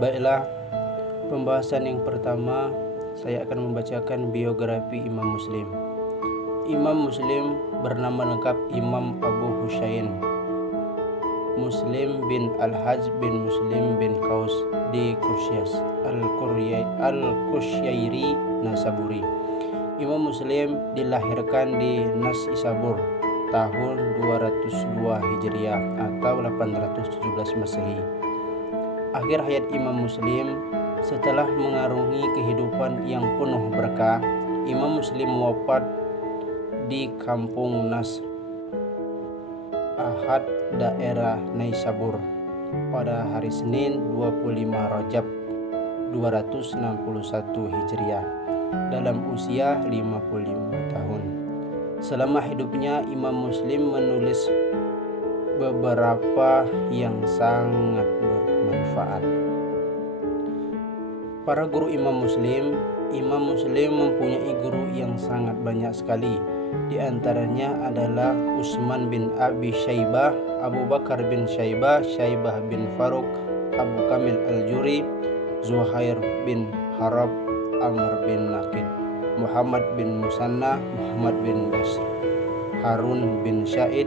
Baiklah, pembahasan yang pertama saya akan membacakan biografi Imam Muslim. Imam Muslim bernama lengkap Imam Abu Husain Muslim bin Al-Hajj bin Muslim bin Qaus di Kusyas Al-Kusyairi Nasaburi. Imam Muslim dilahirkan di Nasisabur tahun 202 Hijriah atau 817 Masehi. Akhir hayat Imam Muslim setelah mengarungi kehidupan yang penuh berkah, Imam Muslim wafat di kampung Nas Ahad daerah Naisabur pada hari Senin 25 Rajab 261 Hijriah dalam usia 55 tahun. Selama hidupnya Imam Muslim menulis beberapa yang sangat bermanfaat. Para guru Imam Muslim mempunyai guru yang sangat banyak sekali. Di antaranya adalah Utsman bin Abi Syaibah, Abu Bakar bin Syaibah, Syaibah bin Faruq, Abu Kamil Al-Juri, Zuhair bin Harab, Amr bin Naqid, Muhammad bin Musanna, Muhammad bin Basr, Harun bin Syaid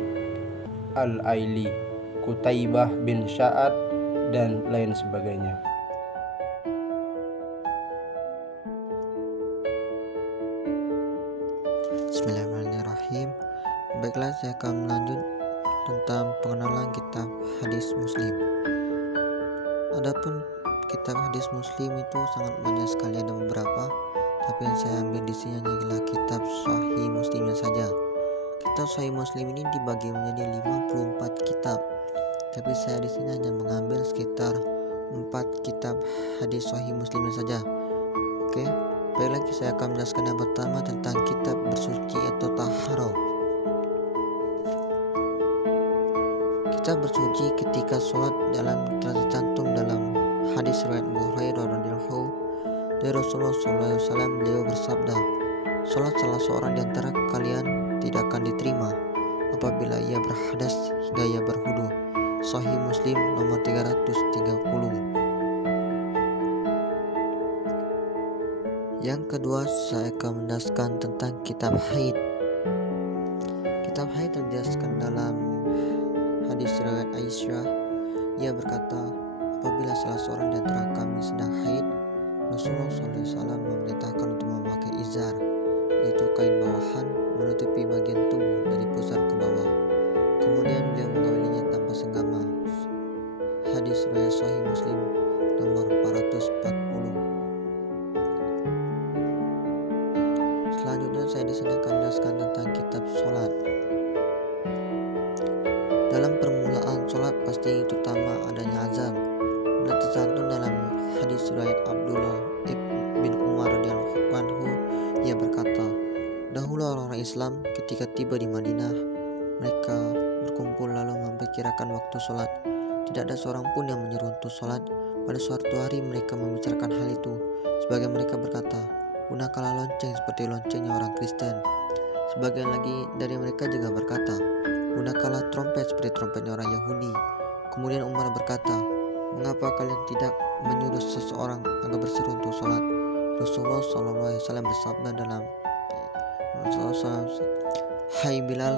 Al-Aili, Kutaibah bin Sya'ad, dan lain sebagainya. Bismillahirrahmanirrahim. Baiklah, saya akan melanjut tentang pengenalan kitab hadis Muslim. Adapun kitab hadis Muslim itu sangat banyak sekali, ada beberapa, tapi yang saya ambil di sini adalah kitab Sahih Muslimnya saja. Kitab Sahih Muslim ini dibagi menjadi 54 kitab, tapi saya di sini hanya mengambil sekitar 4 kitab hadis Sahih Muslimnya saja. Oke. Baik lagi, saya akan menjelaskan yang pertama tentang kitab bersuci atau taharah. Kitab bersuci ketika sholat tercantum dalam hadis riwayat Bukhari radhiyallahu dari Rasulullah SAW. Beliau bersabda, sholat salah seorang di antara kalian tidak akan diterima apabila ia berhadas hingga ia berwudu. Sahih Muslim nomor 330. Yang kedua, saya akan menjelaskan tentang kitab haid. Kitab haid terjelaskan dalam hadis riwayat Aisyah. Ia berkata, apabila salah seorang di antara kami sedang haid, Rasulullah SAW memerintahkan untuk memakai izar, yaitu kain bawahan menutupi bagian tubuh dari pusar ke bawah. Kemudian beliau mengawalinya tanpa senggama. Hadis riwayat Sahih Muslim nomor 440. Selanjutnya saya di sini akan menjelaskan tentang kitab sholat. Dalam permulaan sholat pasti utama adanya azan. Dan tercantum dalam hadis riwayat Abdullah bin Umar radhiyallahu anhu, ia berkata, dahulu orang-orang Islam ketika tiba di Madinah, mereka berkumpul lalu memperkirakan waktu sholat. Tidak ada seorang pun yang menyuruh untuk sholat. Pada suatu hari mereka membicarakan hal itu. Sebagian mereka berkata, gunakanlah lonceng seperti loncengnya orang Kristen. Sebagian lagi dari mereka juga berkata, gunakanlah trompet seperti trompetnya orang Yahudi. Kemudian Umar berkata, mengapa kalian tidak menyuruh seseorang agar berseru untuk sholat? Rasulullah SAW bersabda dalam hai Bilal,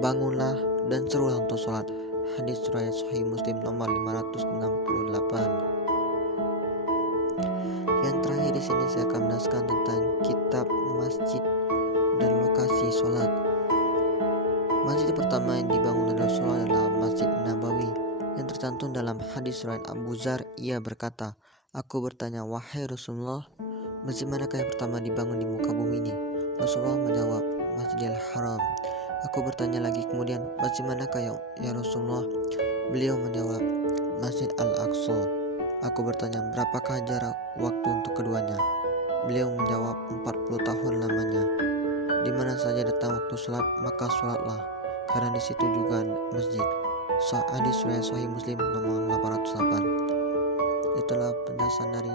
bangunlah dan serulah untuk sholat. Hadis riwayat Sahih Muslim nomor 568. Yang terakhir di sini saya akan menjelaskan tentang kitab masjid dan lokasi sholat. Masjid pertama yang dibangun oleh Rasulullah adalah Masjid Nabawi, yang tercantum dalam hadis riwayat Abu Dzar. Ia berkata, aku bertanya, wahai Rasulullah, masjid manakah yang pertama dibangun di muka bumi ini? Rasulullah menjawab, Masjidil Haram. Aku bertanya lagi kemudian, masjid manakah ya Rasulullah? Beliau menjawab, Masjid Al-Aqsa. Aku bertanya, berapakah jarak waktu untuk keduanya? Beliau menjawab, 40 tahun lamanya. Di mana saja datang waktu sholat, maka sholatlah, karena di situ juga masjid. Hadis riwayat Sahih Muslim nomor 808. Itulah penjelasan dari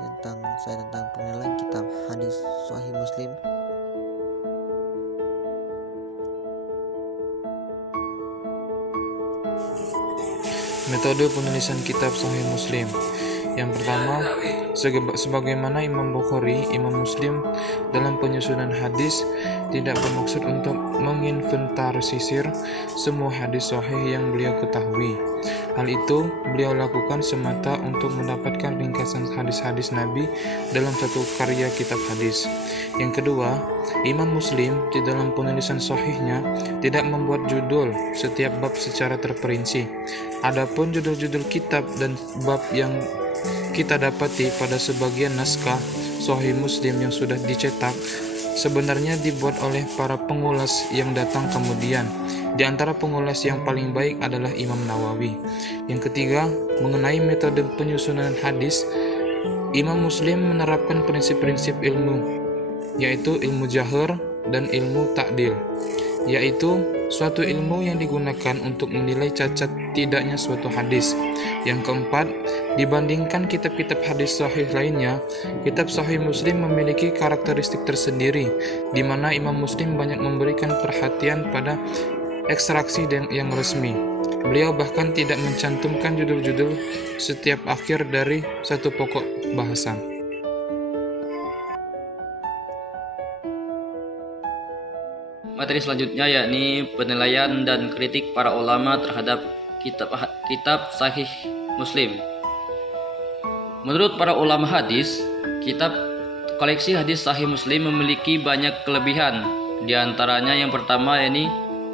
saya tentang pengenalan kitab hadis Sahih Muslim. Metode penulisan kitab Sahih Muslim. Yang pertama, sebagaimana Imam Bukhari, Imam Muslim dalam penyusunan hadis tidak bermaksud untuk menginventarisir semua hadis sahih yang beliau ketahui. Hal itu beliau lakukan semata untuk mendapatkan ringkasan hadis-hadis Nabi dalam satu karya kitab hadis. Yang kedua, Imam Muslim di dalam penulisan sahihnya tidak membuat judul setiap bab secara terperinci. Adapun judul-judul kitab dan bab yang kita dapati pada sebagian naskah Sahih Muslim yang sudah dicetak sebenarnya dibuat oleh para pengulas yang datang kemudian. Di antara pengulas yang paling baik adalah Imam Nawawi. Yang ketiga, mengenai metode penyusunan hadis, Imam Muslim menerapkan prinsip-prinsip ilmu, yaitu ilmu jahar dan ilmu ta'dil, yaitu suatu ilmu yang digunakan untuk menilai cacat tidaknya suatu hadis. Yang keempat, dibandingkan kitab-kitab hadis sahih lainnya, kitab Sahih Muslim memiliki karakteristik tersendiri, di mana Imam Muslim banyak memberikan perhatian pada ekstraksi yang resmi. Beliau bahkan tidak mencantumkan judul-judul setiap akhir dari satu pokok bahasan. Materi selanjutnya yakni penilaian dan kritik para ulama terhadap kitab Sahih Muslim. Menurut para ulama hadis, koleksi hadis Sahih Muslim memiliki banyak kelebihan. Di antaranya yang pertama yakni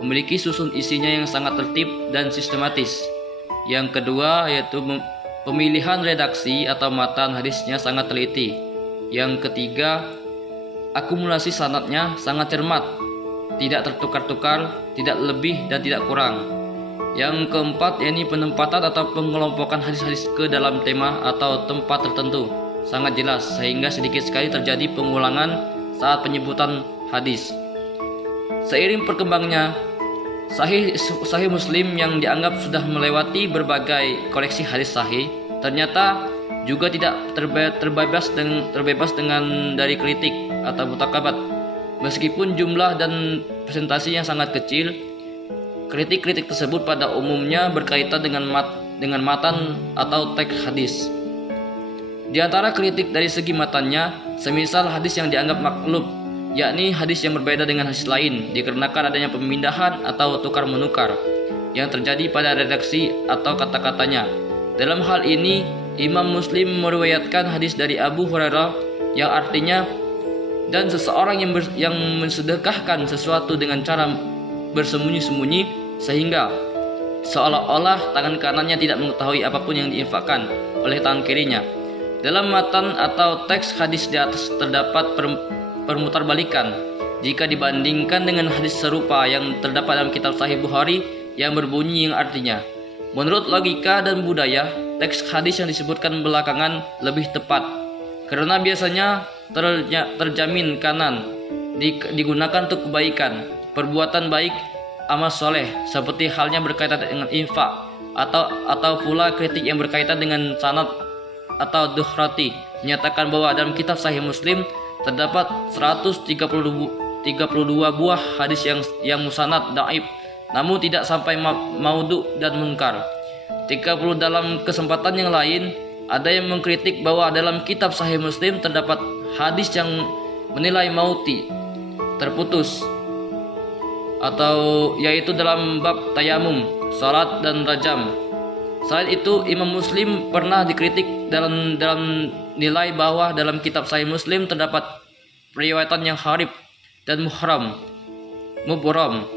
memiliki susun isinya yang sangat tertib dan sistematis. Yang kedua yaitu pemilihan redaksi atau matan hadisnya sangat teliti. Yang ketiga, akumulasi sanadnya sangat cermat, tidak tertukar-tukar, tidak lebih dan tidak kurang. Yang keempat yakni penempatan atau pengelompokan hadis-hadis ke dalam tema atau tempat tertentu sangat jelas, sehingga sedikit sekali terjadi pengulangan saat penyebutan hadis. Seiring perkembangnya Sahih Muslim yang dianggap sudah melewati berbagai koleksi hadis sahih, ternyata juga tidak terbebas dengan dari kritik atau mutakabat. Meskipun jumlah dan presentasinya sangat kecil, kritik-kritik tersebut pada umumnya berkaitan dengan matan atau teks hadis. Di antara kritik dari segi matannya, semisal hadis yang dianggap maklub, yakni hadis yang berbeda dengan hadis lain dikarenakan adanya pemindahan atau tukar-menukar yang terjadi pada redaksi atau kata-katanya. Dalam hal ini, Imam Muslim meriwayatkan hadis dari Abu Hurairah yang artinya, dan seseorang yang mensedekahkan sesuatu dengan cara bersembunyi-sembunyi sehingga seolah-olah tangan kanannya tidak mengetahui apapun yang diinfakkan oleh tangan kirinya. Dalam matan atau teks hadis di atas terdapat permutarbalikan jika dibandingkan dengan hadis serupa yang terdapat dalam kitab Sahih Bukhari yang berbunyi yang artinya, menurut logika dan budaya, teks hadis yang disebutkan belakangan lebih tepat karena biasanya terjamin kanan digunakan untuk kebaikan, perbuatan baik, amal soleh, seperti halnya berkaitan dengan infak atau pula kritik yang berkaitan dengan sanad atau duhrati menyatakan bahwa dalam kitab Sahih Muslim terdapat 132 buah hadis yang musanad dhaif, namun tidak sampai maudhu dan munkar. 30 dalam kesempatan yang lain, ada yang mengkritik bahwa dalam kitab Sahih Muslim terdapat hadis yang menilai mauti, terputus, atau yaitu dalam bab tayamum, salat dan rajam. Selain itu, Imam Muslim pernah dikritik dalam nilai bahwa dalam kitab Sahih Muslim terdapat periwayatan yang harib dan mubram,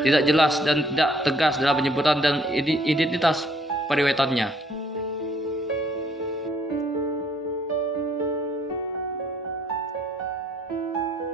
tidak jelas dan tidak tegas dalam penyebutan dan identitas periwayatannya.